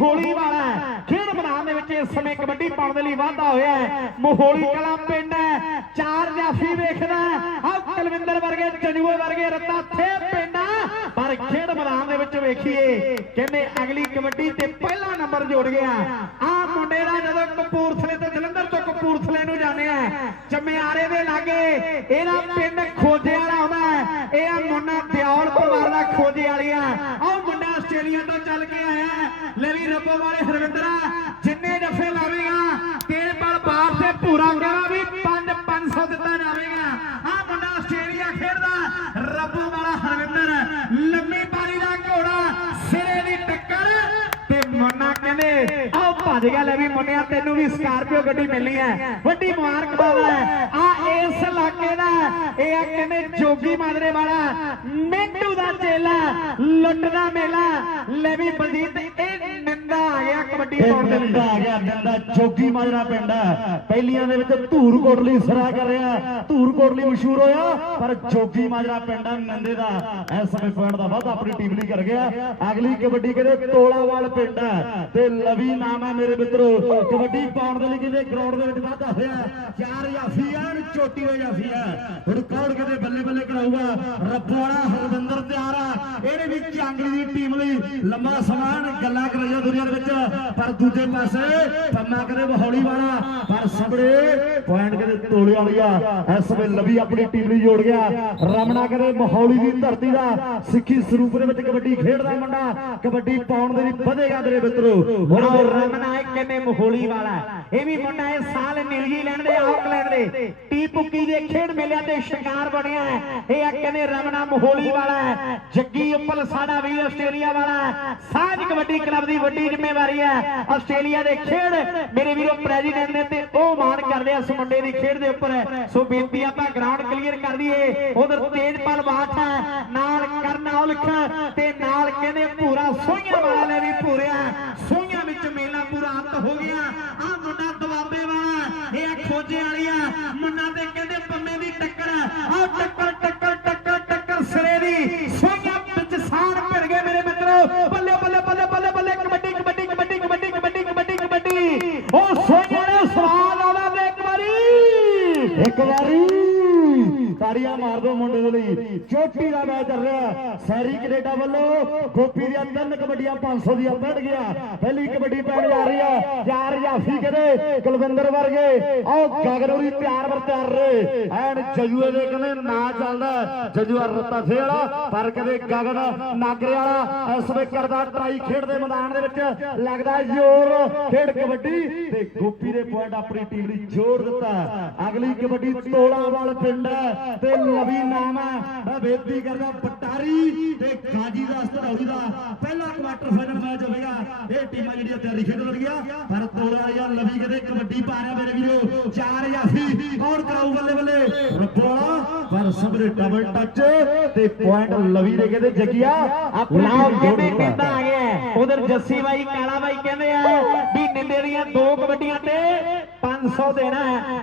ਮੋਹੋਲੀ ਵਾਲਾ ਖੇਡ ਮੈਦਾਨ ਦੇ ਵਿੱਚ ਇਸ ਸਮੇਂ ਕਬੱਡੀ ਪਾਉਣ ਦੇ ਲਈ ਵਾਧਾ ਹੋਇਆ ਹੈ। ਮੋਹੋਲੀ ਕਲਾ ਪਿੰਡ ਹੈ। ਚਾਰ ਜਾਫੀ ਵੇਖਦਾ ਆ ਕੁਲਵਿੰਦਰ ਵਰਗੇ ਜਨੂਏ ਵਰਗੇ ਰੱਤਾ ਥੇ ਪਿੰਡ ਪਰ ਖੇਡ ਮੈਦਾਨ ਦੇ ਵਿੱਚ ਵੇਖੀਏ, ਕਹਿੰਦੇ ਅਗਲੀ ਕਬੱਡੀ ਤੇ ਪਹਿਲਾ ਨੰਬਰ ਜੋੜ ਗਿਆ ਆ ਮੁੰਡੇ ਦਾ ਜਦੋਂ ਕਪੂਰਥਲੇ ਤੇ ਜਲੰਧਰ ਤੋਂ ਕਪੂਰਥਲੇ ਨੂੰ ਜਾਂਦੇ ਆ ਚਮਿਆਰੇ ਦੇ ਲਾਗੇ, ਇਹਦਾ ਪਿੰਡ ਖੋਜੇ ਵਾਲਾ ਆਉਂਦਾ ਇਹ ਆ ਮੁੰਨਾ ਦਿਓਲ ਪਰਿਵਾਰ ਦਾ ਖੋਜੇ ਵਾਲੀਆ ਆਹ ਮੁੰਡਾ ਤੋਂ ਚੱਲ ਕੇ ਆਇਆ ਲੈ ਵੀ ਰੱਬੋ ਵਾਲੇ ਹਰਵਿੰਦਰਾ, ਜਿੰਨੇ ਜਫੇ ਲਾਵੇਗਾ, ਤੇਰੇ ਪਲ ਬਾਪ ਤੇ ਪੂਰਾ ਕਰਾ ਵੀ 5 500 ਦਿੱਤਾ ਜਾਵੇਗਾ। ਆਹ ਮੁੰਡਾ ਆਸਟ੍ਰੇਲੀਆ ਖੇਡਦਾ, ਰੱਬੋ ਵਾਲਾ ਹਰਵਿੰਦਰ, ਲੰਮੀ ਪਾਰੀ ਦਾ ਘੋੜਾ, ਸਿਰੇ ਦੀ ਟੱਕਰ ਤੇ ਮੁੰਨਾ ਕਹਿੰਦੇ ਆਓ ਭੱਜ ਗਿਆ ਲੈ ਵੀ ਮੁੰਨਿਆ ਤੈਨੂੰ ਵੀ ਸਕਾਰਪੀਓ ਗੱਡੀ ਮਿਲਣੀ ਹੈ। ਵੱਡੀ ਮੁਬਾਰਕਬਾਦ ਹੈ। ਆ ਇਸ ਇਲਾਕੇ ਦਾ ਇਹ ਆ ਕਹਿੰਦੇ ਜੋਗੀ ਮਾਦਰੇ ਵਾਲਾ ਮਿੰਟੂ ਦਾ ਚੇਲਾ ਲੁੱਟਦਾ ਮੇਲਾ, ਲੈ ਵੀ ਬਲਜੀਤ ਇਹ ਨਿੰਦਾ ਆ ਗਿਆ ਕਬੱਡੀ ਇਹ ਪਾਉਣ ਦੇ ਲਈ ਪਿੰਡ ਆ ਗਿਆ ਪਿੰਡਾ ਜੋਗੀ ਮਾਜਰਾ ਪਿੰਡ ਹੈ। ਪਹਿਲੀਆਂ ਦੇ ਵਿੱਚ ਧੂਰ ਕੋਟਲੀ ਸਰਾ ਕਰ ਰਿਹਾ ਧੂਰ ਕੋਟਲੀ ਮਸ਼ਹੂਰ ਹੋਇਆ ਪਰ ਜੋਗੀ ਮਾਜਰਾ ਪਿੰਡ ਹੈ ਨੰਦੇ ਦਾ। ਇਸ ਸਮੇਂ ਪੁਆਇੰਟ ਦਾ ਵਾਧਾ ਆਪਣੀ ਟੀਮ ਲਈ ਕਰ ਗਿਆ। ਅਗਲੀ ਕਬੱਡੀ ਕਹਿੰਦੇ? ਤੋਲਾਵਾਲ ਪਿੰਡ ਹੈ। ਤੇ ਲਵੀ ਨਾਮ ਹੈ ਮੇਰੇ ਮਿੱਤਰੋ। ਕਬੱਡੀ ਪਾਉਣ ਦੇ ਲਈ ਕਹਿੰਦੇ? ਗਰਾਊਂਡ ਦੇ ਵਿੱਚ ਵਾਧਾ ਹੋਇਆ ਚਾਰ ਜਾਫੀ ਆਣ ਚੋਟੀ ਹੋ ਜਾਫੀ ਹੈ। ਹੁਣ ਕੌਣ ਕਹਿੰਦੇ ਬੱਲੇ ਬੱਲੇ ਕਰਾਊਗਾ? ਰੱਬੋੜਾ ਹਰਵਿੰਦਰ ਤਿਆਰ ਆ। ਇਹਨੇ ਵੀ ਚਾਂਗਲੀ ਦੀ ਟੀਮ ਲਈ ਲੰਮਾ ਸਮਾਂ ਗੱਲਾਂ ਕਰ ਦੁਨੀਆ ਦੇ ਵਿੱਚ, ਪਰ ਦੂਜੇ ਪਾਸੇ ਪੰਮਾ ਕਰੇ ਬਹੌਲੀ ਵਾਲਾ, ਪਰ ਸਬੜੇ ਪੁਆਇੰਟ ਕਦੇ ਤੋਲੇ ਵਾਲੀ ਆ। ਇਸ ਵੇ ਲਵੀ ਆਪਣੀ ਟੀਮ ਲਈ ਜੋੜ ਗਿਆ। ਰਮਣਾ ਕਰੇ ਬਹੌਲੀ ਦੀ ਧਰਤੀ ਦਾ, ਸਿੱਖੀ ਸਰੂਪ ਦੇ ਵਿੱਚ ਕਬੱਡੀ ਖੇਡਦਾ ਮੁੰਡਾ। ਕਬੱਡੀ ਪਾਉਣ ਦੇ ਲਈ ਵਧੇਗਾ ਮੇਰੇ ਮਿੱਤਰੋ। ਹੁਣ ਹੁਣ ਰਮਨਾ ਇੱਕ ਕਹਿੰਦੇ ਵਾਲਾ ਇਹ ਵੀ ਮੁੰਡਾ ਇਸ ਸਾਲ ਨਿਊਜ਼ੀਲੈਂਡ ਦੇ ਆਕਲੈਂਡ ਦੇ। ਟੀ ਦੇ ਖੇਡ ਮੇਲਿਆਂ ਤੇ ਸ਼ਿਕਾਰ ਬਣਿਆ ਹੈ। ਇਹ ਆ ਕਹਿੰਦੇ ਰਮਨਾ ਮਹੋਲੀ ਵਾਲਾ ਹੈ। ਜੱਗੀ ਉੱਪਲ ਸਾਡਾ ਵੀ ਆਸਟ੍ਰੇਲੀਆ ਵਾਲਾ ਸਾਂਝ ਕਬੱਡੀ ਕਲੱਬ ਦੀ ਵੱਡੀ ਜ਼ਿੰਮੇਵਾਰੀ ਹੈ। ਆਸਟ੍ਰੇਲੀਆ ਦੇ ਖੇਡ ਮੇਰੇ ਵੀਰੋ ਪ੍ਰੈਜ਼ੀਡੈਂਟ ਨੇ ਤੇ ਉਹ ਮਾਣ ਕਰਦੇ ਇਸ ਮੁੰਡੇ ਦੀ ਖੇਡ ਦੇ ਉੱਪਰ। ਸੋ ਬੇਨਤੀ ਆਪਾਂ ਗਰਾਊਂਡ ਕਲੀਅਰ ਕਰ ਦਈਏ। ਉਧਰ ਤੇਜਪਾਲ ਬਾਠ ਹੈ, ਨਾਲ ਕਰਨ ਤੇ ਨਾਲ ਕਹਿੰਦੇ ਪੂਰਾ ਸੋਹੀਆਂ ਵਾਲਾ ਲੈ ਵੀ ਪੂਰਿਆ ਸੋਹੀਆਂ ਵਿੱਚ ਮੇਲਾ ਪੂਰਾ ਅੰਤ ਹੋ ਗਿਆ। ਆ ਮੁੰਡਾ ਦਵਾਬੇ ਵਾਲਾ ਇਹ ਆ ਖੋਜੇ ਵਾਲੀਆ ਮੁੰਡਾ ਤੇ ਕਹਿੰਦੇ ਪੰਮੇ ਦੀ ਟੱਕਰ ਆ ਟੱਕਰ ਟੱਕਰ ਟੱਕਰ ਟੱਕਰ ਸਿਰੇ ਦੀ ਸੋਹੀਆਂ ਵਿੱਚ ਸਾਣ ਭਿੜ ਗਏ ਮੇਰੇ ਮਿੱਤਰੋ ਬੱਲੇ ਬੱਲੇ ਬੱਲੇ ਬੱਲੇ ਬੱਲੇ ਕਬੱਡੀ ਕਬੱਡੀ ਕਬੱਡੀ ਕਬੱਡੀ ਕਬੱਡੀ ਕਬੱਡੀ ਕਬੱਡੀ ਉਹ ਸੋਹੀਆਂ ਨੇ ਸਵਾਦ ਆਉਂਦਾ ਤੇ ਇੱਕ ਵਾਰੀ ਇੱਕ ਵਾਰੀ ਤਾੜੀਆਂ ਮਾਰ ਦੋ ਮੁੰਡੇ ਦੇ ਲਈ। ਚੋਟੀ ਦਾ ਮੈਚ ਕੈਨੇਡਾ ਵੱਲੋਂ ਗੋਪੀ ਦੀਆਂ ਤਿੰਨ ਕਬੱਡੀਆਂ 500 ਦੀਆਂ ਵੱਢ ਗਿਆ ਪਹਿਲੀ ਕਬੱਡੀ ਪੈਣ ਜਾ ਰਹੀ ਆ। ਚਾਰ ਜਾਫੀ ਕਦੇ ਕੁਲਵਿੰਦਰ ਵਰਗੇ। ਆਓ ਗਗਨੋਰੀ ਤਿਆਰ ਵਰ ਤਿਆਰ ਰਹੇ ਐਨ ਜਜੂਏ ਦੇ ਕਹਿੰਦੇ ਨਾਂ ਚੱਲਦਾ ਜਜੂਆ ਰੱਤਾ ਸੇ ਵਾਲਾ ਪਰ ਕਦੇ ਗਗਨ ਨਾਗਰੇ ਵਾਲਾ ਇਸ ਵੇ ਕਰਦਾ ਟਰਾਈ ਖੇਡਦੇ ਮੈਦਾਨ ਦੇ ਵਿੱਚ। ਲੱਗਦਾ ਜ਼ੋਰ ਖੇਡ ਕਬੱਡੀ। ਤੇ ਗੋਪੀ ਦੇ ਪੁਆਇੰਟ ਆਪਣੀ ਟੀਮ ਲਈ ਜ਼ੋਰ ਦਿੱਤਾ ਅਗਲੀ ਕਬੱਡੀ ਤੋਲਾਵਾਲ ਪਿੰਡ ਹੈ। ਤੇ ਲਵੀ ਨਾਮ ਹੈ। ਮੈਂ ਬੇਨਤੀ ਕਰਦਾ ਪਟਾਰੀ ਤੇ ਗਾਜੀ ਦਾ ਧਰੌੜੀ ਦਾ ਪਹਿਲਾ ਕੁਆਟਰ ਫਾਈਨਲ ਮੈਚ ਹੋਵੇਗਾ ਇਹ ਟੀਮਾਂ ਜਿਹੜੀਆਂ ਤਿਆਰੀ ਖੇਡਣ ਲੱਗੀਆਂ। ਪਰ ਤੋਲਾ ਜਾਂ ਲਵੀ ਕਦੇ ਕਬੱਡੀ ਪਾ ਰਿਹਾ ਮੇਰੇ ਵੀਰੋ। ਚਾਰ ਜਾਫੀ ਕੌਣ ਕਰਾਊ ਬੱਲੇ ਬੱਲੇ? ਰੱਬੋਲਾ ਪਰ ਸਭਰੇ ਡਬਲ ਟੱਚ ਤੇ ਪੁਆਇੰਟ ਲਵੀ ਦੇ ਕਹਿੰਦੇ ਜੱਗਿਆ। ਆਪਣੀ ਕਹਿੰਦੇ ਕਹਿੰਦਾ ਆ ਗਿਆ। ਉਧਰ ਜੱਸੀ ਬਾਈ ਕਾਲਾ ਬਾਈ ਕਹਿੰਦੇ ਆ ਵੀ ਨਿੰਦੇ ਦੀਆਂ ਦੋ ਕਬੱਡੀਆਂ ਤੇ 500 ਦੇਣਾ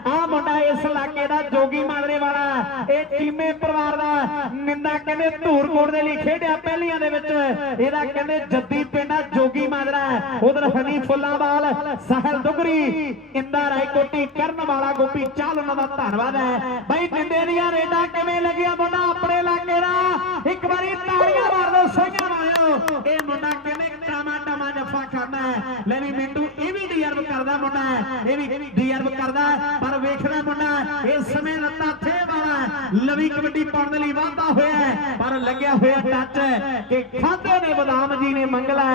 ਆ ਮੁੰਡਾ ਇਸ ਇਲਾਕੇ ਦਾ ਜੋਗੀ ਮਾਦਰੇ ਵਾਲਾ ਇਹ ਟੀਮੇ ਪਰਿਵਾਰ ਦਾ ਨਿੰਦਾ ਕਹਿੰਦੇ ਧੂਰਕੋਟ ਦੇ ਲਈ ਖੇਡਿਆ ਪਹਿਲੀਆਂ ਦੇ ਵਿੱਚ। ਇਹਦਾ ਕਹਿੰਦੇ ਜੱਦੀ ਪਿੰਡਾ ਜੋਗੀ ਮਾਦਰਾ ਉਧਰ ਹਨੀ ਫੁੱਲਾਵਾਲ ਸਾਹਿਲ ਦੁਗਰੀ ਇੰਦਾ ਰਾਏਕੋਟੀ ਕਰਨ ਵਾਲਾ ਗੋਪੀ ਚਾਲ ਉਹਨਾਂ ਦਾ ਧੰਨਵਾਦ ਹੈ। ਬਈ ਨਿੰਦੇ ਦੀਆਂ ਰੇਡਾਂ ਕਿਵੇਂ ਲੱਗਿਆ ਮੁੰਡਾ ਆਪਣੇ ਇਲਾਕੇ ਦਾ? ਇੱਕ ਵਾਰੀ ਤਾੜੀਆਂ ਮਾਰ ਦੋ ਸੋਈਆਂ ਮਾਰਿਓ ਇਹ ਮੁੰਡਾ ਕਿਵੇਂ ਟਾਮਾ ਟਾਮਾ ਜੱਫਾ ਖਾਂਦਾ ਹੈ। ਲੈ ਵੀ ਮਿੰਟੂ ਡੀਆਰਵ ਕਰਦਾ ਮੁੰਡਾ ਇਹ ਵੀ ਡੀਆਰਵ ਕਰਦਾ ਪਰ ਵੇਖਦਾ ਮੁੰਡਾ ਇਸ ਸਮੇਂ ਲੱਤਾ ਥੇ ਵਾਲਾ ਲਵੀ ਕਬੱਡੀ ਪਾਉਣ ਦੇ ਲਈ ਵਾਧਾ ਹੋਇਆ ਪਰ ਲੱਗਿਆ ਹੋਇਆ ਟੱਚ ਕਿ ਖਾਦੇ ਨੇ ਬਦਾਮ ਜੀ ਨੇ ਮੰਗਲਾ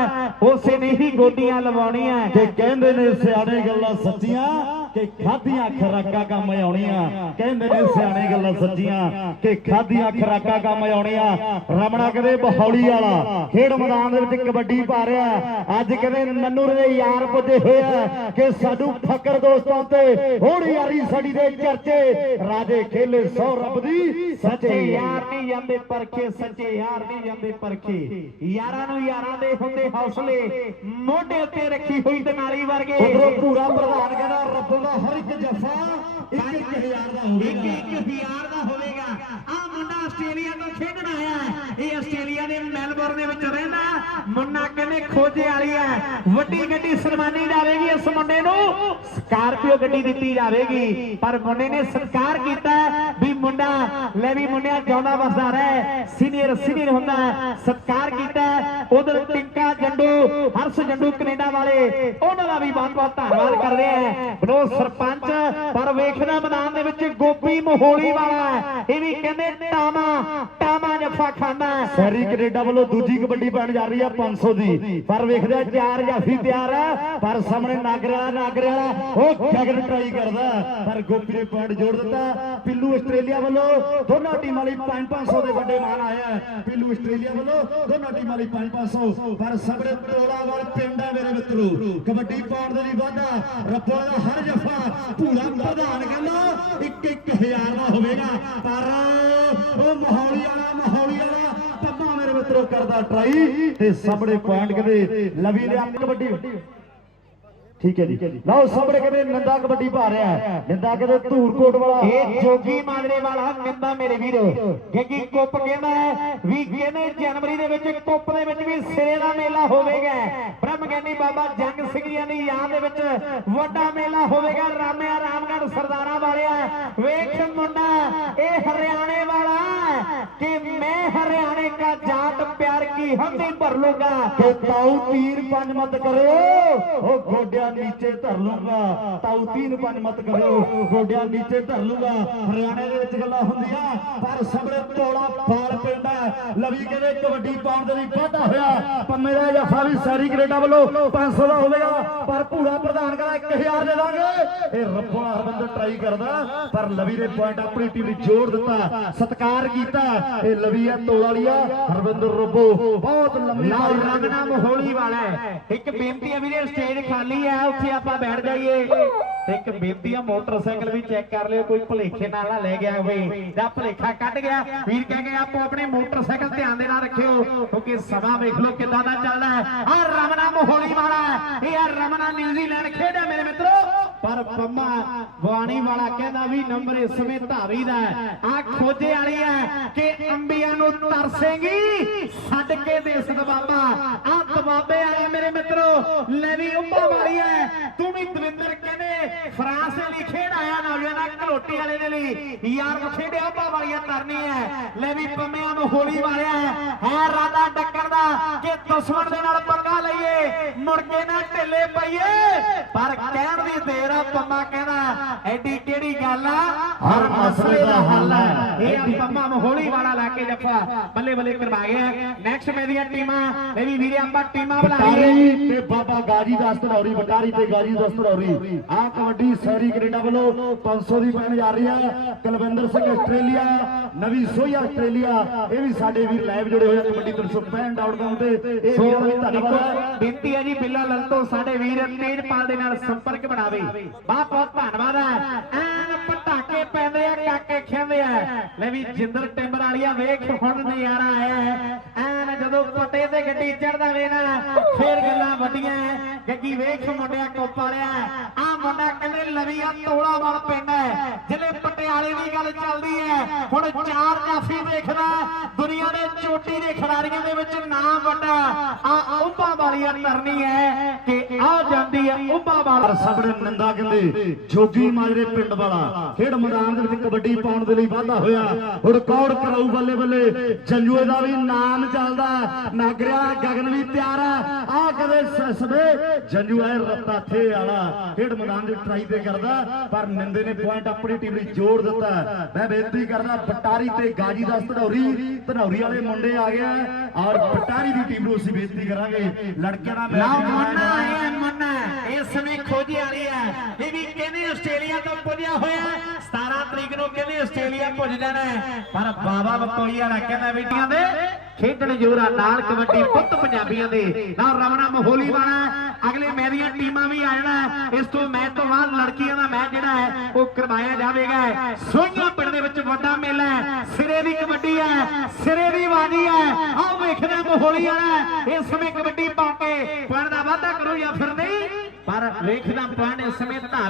ਉਸੇ ਨੇ ਹੀ ਗੋਡੀਆਂ ਲਵਾਉਣੀਆਂ ਕਿ ਕਹਿੰਦੇ ਨੇ ਸਿਆਣੇ ਗੱਲਾਂ ਸੱਚੀਆਂ ਕਿ ਖਾਧੀਆਂ ਖਰਾਕਾਂ ਕੰਮ ਆਉਣੀਆਂ। ਕਹਿੰਦੇ ਨੇ ਸਿਆਣੇ ਗੱਲਾਂ ਸੱਚੀਆਂ ਕਿ ਖਾਧੀਆਂ ਖਰਾਕਾਂ ਕੰਮ ਆਉਣੀਆਂ। ਰਮਣਾ ਕਦੇ ਬਹੌਲੀ ਵਾਲਾ ਖੇਡ ਮੈਦਾਨ ਦੇ ਵਿੱਚ ਕਬੱਡੀ ਪਾ ਰਿਹਾ। ਅੱਜ ਕਹਿੰਦੇ ਨੰਨੂ ਦੇ ਯਾਰ ਪੁੱਜੇ ਹੋਇਆ ਕਿ ਸਾਡੂ ਫਕਰ ਦੋਸਤਾਂ ਤੇ ਹੁਣ ਯਾਰੀ ਸਾਡੀ ਦੇ ਚਰਚੇ। ਰਾਜੇ ਖੇਲੇ ਸੌ ਰੱਬ ਦੀ ਸੱਚੇ। ਸੱਚੇ ਯਾਰ ਨਹੀਂ ਜਾਂਦੇ ਪਰਖੇ ਸੱਚੇ ਯਾਰ ਨਹੀਂ ਜਾਂਦੇ ਪਰਖੇ। ਯਾਰਾਂ ਨੂੰ ਯਾਰਾਂ ਦੇ ਹੁੰਦੇ ਹੌਸਲੇ। ਮੋਢੇ ਉੱਤੇ ਰੱਖੀ ਹੋਈ ਦਨਾਲੀ ਵਰਗੇ। ਉਧਰੋਂ ਪੂਰਾ ਪ੍ਰਧਾਨ ਕਹਿੰਦਾ ਰੱਬ ਦਾ ਹਰ ਇੱਕ ਜੱਫਾ ਇੱਕ ਦਾ ਹੋਵੇਗਾ। ਇੱਕ ਦਾ ਹੋਵੇਗਾ। ਆ ਮੁੰਡਾ ਆਸਟ੍ਰੇਲੀਆ ਤੋਂ ਖੇਡਣ ਆਇਆ ਹੈ। ਇਹ ਆਸਟ੍ਰੇਲੀਆ ਦੇ ਮੈਲਬੌਰਨ ਦੇ ਵਿੱਚ ਰਹਿੰਦਾ ਮੁੰਨਾ ਕਹਿੰਦੇ ਖੋਜੇ ਵਾਲੀ ਹੈ? ਵੱਡੀ ਗੱਡੀ ਸਨਮਾਨੀ ਜਾਵੇਗੀ ਇਸ ਮੁੰਡੇ ਨੂੰ। ਸਕਾਰਪੀਓ ਗੱਡੀ ਦਿੱਤੀ ਜਾਵੇਗੀ। ਪਰ ਮੁੰਡੇ ਨੇ ਸਤਿਕਾਰ ਕੀਤਾ ਵੀ ਮੁੰਡਾ ਲੈ ਵੀ ਮੁੰਡਿਆ ਜਿਉਂਦਾ ਵਸਦਾ ਰਹਿ। ਸੀਨੀਅਰ ਸੀਨੀਅਰ ਹੁੰਦਾ ਸਤਿਕਾਰ ਕੀਤਾ ਉਧਰ ਟਿੰਕਾ ਜੰਡੂ, ਹਰਸ਼ ਜੰਡੂ ਕੈਨੇਡਾ ਵਾਲੇ, ਉਹਨਾਂ ਦਾ ਵੀ ਬਹੁਤ ਬਹੁਤ ਧੰਨਵਾਦ ਕਰਦੇ ਆ ਬਨੋ ਸਰਪੰਚ ਪਰ ਵੇਖਦਾ ਮੈਦਾਨ ਦੇ ਵਿੱਚ ਗੋਪੀ ਮੋਹੋਲੀ ਵਾਲਾ ਇਹ ਵੀ ਕਹਿੰਦੇ ਟਾਮਾ ਟਾਮਾ ਜੱਫਾ ਖਾਂਦਾ ਸੈਰੀ ਕੈਨੇਡਾ ਵੱਲੋਂ ਦੂਜੀ ਕਬੱਡੀ ਪੈਣ ਜਾ ਰਹੀ ਆ 500 ਦੀ। ਪਰ ਵੇਖਦੇ ਆ ਚਾਰ ਜਾਫੀ ਤਿਆਰ ਹੈ ਪਰ ਸਾਹਮਣੇ ਨਾਗਰ ਵਾਲਾ ਉਹ ਗਗਨ ਟਰਾਈ ਕਰਦਾ। ਪਰ ਗੋਪੀ ਨੇ ਪੁਆਇੰਟ ਜੋੜ ਦਿੱਤਾ। ਪਿੱਲੂ ਆਸਟ੍ਰੇਲੀਆ ਵੱਲੋਂ ਦੋਨਾਂ ਟੀਮਾਂ ਲਈ 5-500 ਦੇ ਵੱਡੇ ਮਾਨ ਆਇਆ ਪਿੱਲੂ ਆਸਟ੍ਰੇਲੀਆ ਵੱਲੋਂ ਦੋਨਾਂ ਟੀਮਾਂ ਲਈ 5-500 ਪਰ ਸਾਹਮਣੇ ਤੋਲਾਵਾਲ ਪਿੰਡ ਹੈ ਮੇਰੇ ਮਿੱਤਰੋ। ਕਬੱਡੀ ਪਾਉਣ ਦੇ ਲਈ ਵਾਧਾ। ਰੱਬਾ ਦਾ ਹਰ ਜਫਾ ਭੂਲਾ ਪ੍ਰਧਾਨ ਕਹਿੰਦਾ, ਇੱਕ ਇੱਕ ਹਜ਼ਾਰ ਦਾ ਹੋਵੇਗਾ। ਪਰ ਉਹ ਮਾਹੌਲੀ ਵਾਲਾ ਮਾਹੌਲੀ ਵਾਲਾ ਪੰਮਾ ਮੇਰੇ ਮਿੱਤਰੋ ਕਰਦਾ ਟਰਾਈ। ਤੇ ਸਾਹਮਣੇ ਪੁਆਇੰਟ ਕਹਿੰਦੇ ਲਵੀ ਨੇ ਆਪਣੀ ਕਬੱਡੀ। ਠੀਕ ਹੈ ਜੀ। ਲਓ, ਸਾਹਮਣੇ ਕਹਿੰਦੇ ਨੰਦਾ ਕਬੱਡੀ ਪਾ ਰਿਹਾ ਹੈ। ਨੰਦਾ ਕਹਿੰਦੇ ਧੂਰਕੋਟ ਵਾਲਾ। ਇਹ ਜੋਗੀ ਮਾਦਰੇ ਵਾਲਾ ਨੰਦਾ ਮੇਰੇ ਵੀਰ। ਕਿਉਂਕਿ ਕੁੱਪ ਕਹਿੰਦਾ ਹੈ ਵੀ ਕਹਿੰਦੇ ਜਨਵਰੀ ਦੇ ਵਿੱਚ ਕੁੱਪ ਦੇ ਵਿੱਚ ਵੀ ਸਿਰੇ ਦਾ ਮੇਲਾ ਹੋਵੇਗਾ। ਮੰਗੈਨੀ ਬਾਬਾ ਜੰਗ ਸਿੰਘ ਜੀ ਦੀ ਯਾਦ ਦੇ ਵਿੱਚ ਵੱਡਾ ਮੇਲਾ ਹੋਵੇਗਾ। ਰਾਮਿਆ ਰਾਮਗੜ ਸਰਦਾਰਾ ਵਾਲਿਆ ਵੇਖ ਮੁੰਡਾ, ਇਹ ਹਰਿਆਣੇ ਵਾਲਾ ਕਿ ਮੈਂ ਹਰਿਆਣੇ ਦਾ ਜਾਤ ਪਿਆਰ ਕੀ ਹੰਦੀ ਭਰ ਲੂੰਗਾ। ਕਿ ਤਾਉ ਤੀਰ ਪੰਜ ਮਤ ਕਰਿਓ। ਉਹ ਗੋਡਿਆਂ ਨੀਚੇ ਧਰ ਲੂੰਗਾ। ਤਾਉ ਤੀਰ ਪੰਜ ਮਤ ਕਰੋ ਗੋਡਿਆਂ ਨੀਚੇ ਧਰ ਲੂੰਗਾ। ਹਰਿਆਣੇ ਦੇ ਵਿੱਚ ਗੱਲਾਂ ਹੁੰਦੀਆਂ, ਪਰ ਸਬਰੇ ਤੋਲਾ ਫਾਲ ਪੈਂਦਾ ਲਵੀ ਕਹਿੰਦੇ ਕਬੱਡੀ ਪਾਉਣ ਦੇ ਲਈ ਵਾਧਾ ਹੋਇਆ। ਪੰਮੇ ਦਾ ਜਫਾ ਵੀ ਸਾਰੀ ਗ੍ਰੇਡਾਂ ਵੱਲੋਂ 500 ਦਾ ਹੋਵੇਗਾ ਪਰ ਭੂਰਾ ਪ੍ਰਧਾਨ ਕਹਿੰਦਾ 1000 ਦੇ ਦਾਂਗੇ। ਇਹ ਰੱਬਾ ਹਰਬੰਦਰ ਟਰਾਈ ਕਰਦਾ ਪਰ ਲਵੀ ਨੇ ਪੁਆਇੰਟ ਆਪਣੀ ਟੀਮ ਨੂੰ ਜੋੜ ਦਿੱਤਾ ਸਤਿਕਾਰ ਕੀਤਾ। ਇਹ ਲਵੀ ਆ ਤੋਲਾਲੀਆ ਹਰਬੰਦਰ ਰੱਬੋ। ਬਹੁਤ ਲੰਮੀ ਲਓ ਪਾਈ ਰੰਗਨਾ ਮਹੋਲੀ ਵਾਲਾ। ਇੱਕ ਬੇਨਤੀ ਹੈ ਵੀਰੇ ਸਟੇਜ ਖਾਲੀ ਹੈ ਉੱਥੇ ਆਪਾਂ ਬੈਠ ਜਾਈਏ। ਇੱਕ ਬੇਨਤੀ ਹੈ ਮੋਟਰਸਾਈਕਲ ਵੀ ਚੈੱਕ ਕਰ ਲਿਓ, ਕੋਈ ਭੁਲੇਖੇ ਨਾਲ ਨਾ ਲੈ ਗਿਆ ਹੋਵੇ। ਜਾਂ ਭਲੇਖਾ ਕੱਢ ਗਿਆ। ਵੀਰ ਕਹਿ ਕੇ ਆਪੋ ਆਪਣੇ ਮੋਟਰਸਾਈਕਲ ਧਿਆਨ ਦੇ ਨਾਲ ਰੱਖਿਓ, ਕਿਉਂਕਿ ਸਮਾਂ ਵੇਖ ਲਓ ਕਿੱਦਾਂ ਦਾ ਚੱਲਦਾ ਹੈ। ਆ ਰਮਨਾ ਮਹੋਲੀ ਵਾਲਾ ਇਹ ਆ ਰਮਨਾ ਨਿਊਜ਼ੀਲੈਂਡ ਖੇਡਿਆ ਮੇਰੇ ਮਿੱਤਰੋ। ਪਰ ਪੰਮਾ ਵਾਣੀ ਵਾਲਾ ਕਹਿੰਦਾ ਵੀ ਨੰਬਰ ਇਸ ਸਮੇਂ ਧਾਰੀ ਦਾ ਆ ਖੋਜੇ ਵਾਲੀ ਹੈ ਕਿ ਅੰਬੀਆਂ ਨੂੰ ਤਰਸੇਗੀ। ਛੱਡ ਕੇ ਦੇਸ ਦਬਾਬਾ ਆ ਦਬਾਬੇ ਵਾਲੇ ਮੇਰੇ ਮਿੱਤਰੋ, ਲੈ ਵੀ ਉੱਪਾ ਵਾਲੀ ਹੈ। ਤੂੰ ਵੀ ਦਵਿੰਦਰ ਕਹਿੰਦੇ ਫਰਾਂਸ ਦੇ ਲਈ ਖੇਡ ਆਇਆ, ਨੌਜਵਾਨ ਘਲੋਟੀ ਵਾਲੇ ਦੇ ਲਈ। ਯਾਰ ਖੇਡਿਆ ਉੱਪਾ ਵਾਲੀਆਂ ਤਰਨੀ ਹੈ ਲੈ ਵੀ ਪੰਮਿਆਂ ਨੂੰ ਹੋਲੀ ਵਾਲਿਆ ਹੈ। ਰਾਦਾ ਡੱਕਣ ਦਾ। ਕਿ ਦੁਸ਼ਮਣ ਦੇ ਨਾਲ ਪੰਗਾ ਲਈਏ। ਮੁੜ ਕੇ ਨਾ ਢਿੱਲੇ ਪਈਏ। ਪਰ ਕਹਿਣ ਦੀ ਦੇਰ ਆ, ਪੰਮਾ ਕਹਿੰਦਾ ਐਡੀ ਕਿਹੜੀ ਗੱਲ ਆ? ਹਰ ਮਸਲੇ ਦਾ ਹੱਲ ਹੈ। ਇਹ ਆ ਪੰਮਾ ਮਹੋਲੀ ਵਾਲਾ ਲਾ ਕੇ ਜੱਫਾ ਬੱਲੇ ਬੱਲੇ ਕਰਵਾ ਗਿਆ ਨੈਕਸਟ ਮੇਰੀਆਂ ਟੀਮਾਂ, ਇਹ ਵੀ ਵੀਰੇ ਆਪਾਂ ਟੀਮਾਂ ਬਣਾ ਤੇ ਬਾਬਾ ਗਾਜੀ ਦਾਸ ਧੜੌਰੀ ਬਟਾਰੀ ਤੇ ਗਾਜੀ ਦਾਸ ਧੜੌਰੀ ਆ ਕਬੱਡੀ ਸੈਰੀ ਕੈਨੇਡਾ ਵੱਲੋਂ 500 ਦੀ ਪੈਣ ਜਾ ਰਹੀ ਹੈ। ਕੁਲਵਿੰਦਰ ਸਿੰਘ ਆਸਟ੍ਰੇਲੀਆ, ਨਵੀਂ ਸੋਈ ਆਸਟ੍ਰੇਲੀਆ ਇਹ ਵੀ ਸਾਡੇ ਵੀਰ ਲਾਈਵ ਜੁੜੇ ਹੋਏ ਆ ਕਬੱਡੀ 365.com ਤੇ ਇਹ ਵੀਰਾਂ ਦਾ ਵੀ ਧੰਨਵਾਦ ਹੈ। ਬੇਨਤੀ ਹੈ ਜੀ ਬਿੱਲਾ ਲੰਤੋ ਸਾਡੇ ਵੀਰ ਤੇਜਪਾਲ ਦੇ ਨਾਲ ਸੰਪਰਕ ਬਣਾਵੇ। ਬਹੁਤ ਬਹੁਤ ਧੰਨਵਾਦ ਹੈ। ਐਨ ਪਟਾਕੇ ਪੈਂਦੇ ਆ ਕਾਕੇ ਖਿੰਦੇ ਆ। ਲੈ ਵੀ ਜਿੰਦਰ ਟਿੰਬਰ ਵਾਲੀਆ ਵੇਖ ਹੁਣ ਨਜ਼ਾਰਾ ਆਇਆ ਹੈ। ਐਨ ਜਦੋਂ ਪੱਟੇ ਤੇ ਗੱਡੀ ਚੜਦਾ ਵੇ ਨਾ ਫੇਰ ਗੱਲਾਂ ਵੱਡੀਆਂ ਗੱਗੀ ਵੇਖ ਮੁੰਡਿਆ ਕੋਪ ਵਾਲਿਆ ਆ ਮੁੰਡਾ ਕਹਿੰਦੇ ਲਵੀਆ ਤੋਲਾ ਵਾਲ ਪਿੰਡ ਹੈ ਜ਼ਿਲ੍ਹੇ ਪਟਿਆਲੇ ਦੀ ਗੱਲ ਚੱਲਦੀ ਹੈ। ਹੁਣ ਚਾਰ ਜਾਫੀ ਦੇਖਦਾ ਦੁਨੀਆ ਦੇ ਚੋਟੀ ਦੇ ਖਿਡਾਰੀਆਂ ਦੇ ਵਿੱਚ ਨਾਮ ਵੱਡਾ। ਆ ਉਭਾ ਵਾਲੀਆ ਤਰਨੀ ਹੈ ਕਿ ਆ ਜਾਂਦੀ ਹੈ ਉਭਾ ਵਾਲਾ। ਸਾਹਮਣੇ ਨੰਦਾ ਕਹਿੰਦੇ, ਜੋਗੀ ਮਾਜਰੇ ਪਿੰਡ ਵਾਲਾ, ਖੇਡ ਮੈਦਾਨ ਦੇ ਵਿੱਚ ਕਬੱਡੀ ਪਾਉਣ ਦੇ ਲਈ ਵਾਧਾ ਹੋਇਆ। ਹੁਣ ਕੌੜ ਬੱਲੇ ਬੱਲੇ? ਜੰਜੂਏ ਦਾ ਵੀ ਨਾਮ ਚੱਲਦਾ ਨਾਗਰਿਆ, ਗਗਨ ਵੀ ਤਿਆਰ ਆ ਕਦੇ ਸਸਵੇ ਜੰਜੂਆ ਰੱਤਾ ਵਾਲਾ ਖੇਡ ਮੈਦਾਨ ਦੇ ਟਰਾਈ ਤੇ ਕਰਦਾ ਪਰ ਨਿੰਦੇ ਨੇ ਪੁਆਇੰਟ ਆਪਣੀ ਟੀਮ ਲਈ ਜੋੜ ਦਿੱਤਾ ਮੈਂ ਬੇਨਤੀ ਕਰਦਾ ਪਟਾਰੀ ਤੇ ਗਾਜੀ ਦਾਸ ਧਨੌਰੀ ਧਨੌਰੀ ਵਾਲੇ ਮੁੰਡੇ ਆ ਗਿਆ ਔਰ ਪਟਾਰੀ ਦੀ ਟੀਮ ਨੂੰ ਅਸੀਂ ਬੇਨਤੀ ਕਰਾਂਗੇ ਲੜਕਿਆਂ ਦਾ ਲਓ ਮੈਚ ਮੰਨਾ ਆਇਆ ਮੰਨਾ ਇਸ ਸਮੇਂ ਖੋਜੀ ਵਾਲੀ ਹੈ। ਇਹ ਵੀ ਕਹਿੰਦੇ ਆਸਟ੍ਰੇਲੀਆ ਤੋਂ ਪੁੱਜਿਆ ਹੋਇਆ 17 ਤਰੀਕ ਨੂੰ ਕਹਿੰਦੇ ਆਸਟ੍ਰੇਲੀਆ ਪੁੱਜ ਜਾਣਾ ਹੈ। ਪਰ ਬਾਬਾ ਬਕੋਈ ਵਾਲਾ ਕਹਿੰਦਾ ਬੇਟੀਆਂ ਦੇ ਖੇਡਣ ਜੋਰਾ ਨਾਲ ਕਬੱਡੀ ਪੁੱਤ ਪੰਜਾਬੀਆਂ ਦੇ। ਨਾਲ ਰਮਣਾ ਮਹੋਲੀ ਵਾਲਾ ਅਗਲੇ ਮੈਚ ਦੀਆਂ ਟੀਮਾਂ ਵੀ ਆ ਜਾਣਾ। ਇਸ ਤੋਂ ਮੈਚ ਤੋਂ ਬਾਅਦ ਲੜਕੀਆਂ ਦਾ ਮੈਚ ਜਿਹੜਾ ਹੈ, ਉਹ ਕਰਵਾਇਆ ਜਾਵੇਗਾ। ਸੋਈਆਂ ਪਿੰਡ ਦੇ ਵਿੱਚ ਵੱਡਾ ਮੇਲਾ ਹੈ। ਸਿਰੇ ਦੀ ਕਬੱਡੀ ਹੈ। ਸਿਰੇ ਦੀ ਬਾਜੀ ਹੈ। ਆਓ ਵੇਖਦੇ ਹਾਂ ਮਹੋਲੀ ਵਾਲਾ। ਇਸ ਸਮੇਂ ਕਬੱਡੀ ਪਾ ਕੇ ਪੁਆਇੰਟ ਦਾ ਵਾਧਾ ਕਰੋ ਜਾਂ ਫਿਰ ਨਹੀਂ। ਪਰ ਵੇਖਦਾ ਪੁਆਇੰਟ ਇਸ ਸਮੇਂ ਧਾਰ